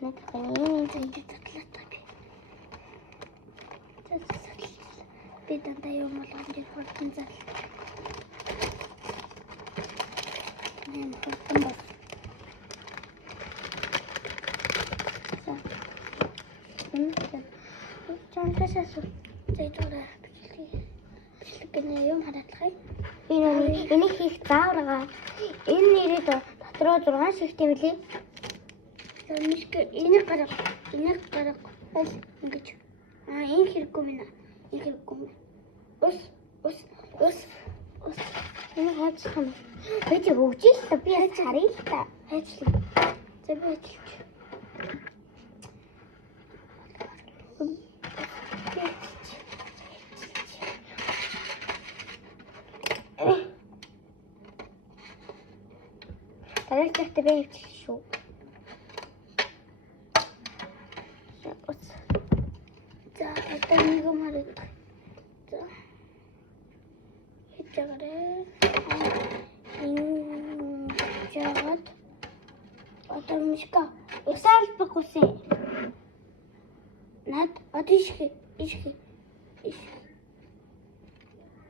Нэг энэ татлаатай би. Би дандаа юм болгон дээр хурдан зал. Nem хурдан бол. Чанхасаас зэйдүүрээ бичлэг гэнэ юм харатлахыг. Энийг хийх зааваргаа. Энэ нэрээ дотроо 6 шигт юм лээ. Энийг гарах. Аль ингэж. Энэ хэрэггүй минь. Энэ хэрэггүй минь. Ус. Энэ хаачих юм. Бид хөгжил та би харъя л та. Хайчлаа. За би хайчлаа. Тарилттай би хайчлаа шүү. За одоо нэг юм хараад. За. Хичээгарээ. Жагаад одоо мишка усаалбах үсэн. Над одишхи.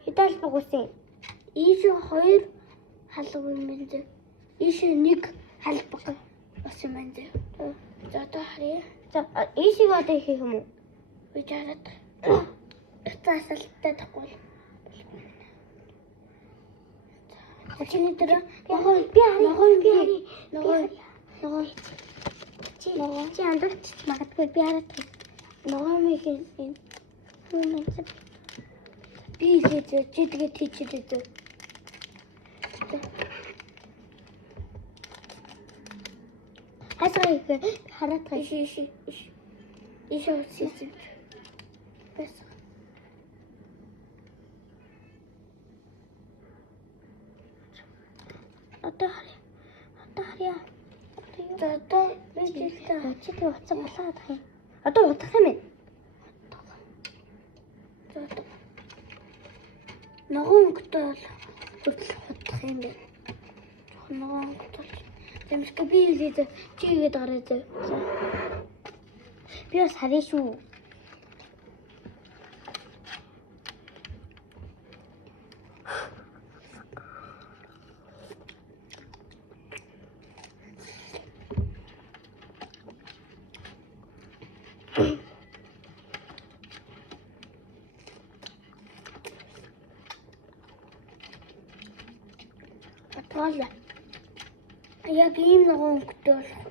Хидалбах үсэн. Ийш 2 халав юм байна. Ийш 1 халбах бас юм байна. За одоо харъя. За ийшийг одоо хийх юм уу? Би жаарад. Тасалтай тахгүй. Чиний дээр ногоо чи андагч магадгүй би хараад ногоо мих энэ би хийж чи тэгээд хийчихээ. Хасаа их хараад иш бэс. Одоо харъя. Одоо би жилдээ чиг утсан болоод хай. Одоо удах юм ээ. Ногоон өнгөтэй бол хөдлөх удах юм бэ. Ногоон өнгөтэй. Замшка би хэлээд чигээд гараад. За. Би бас харъя шүү. Яг ийм ногоон өнгөтэй болох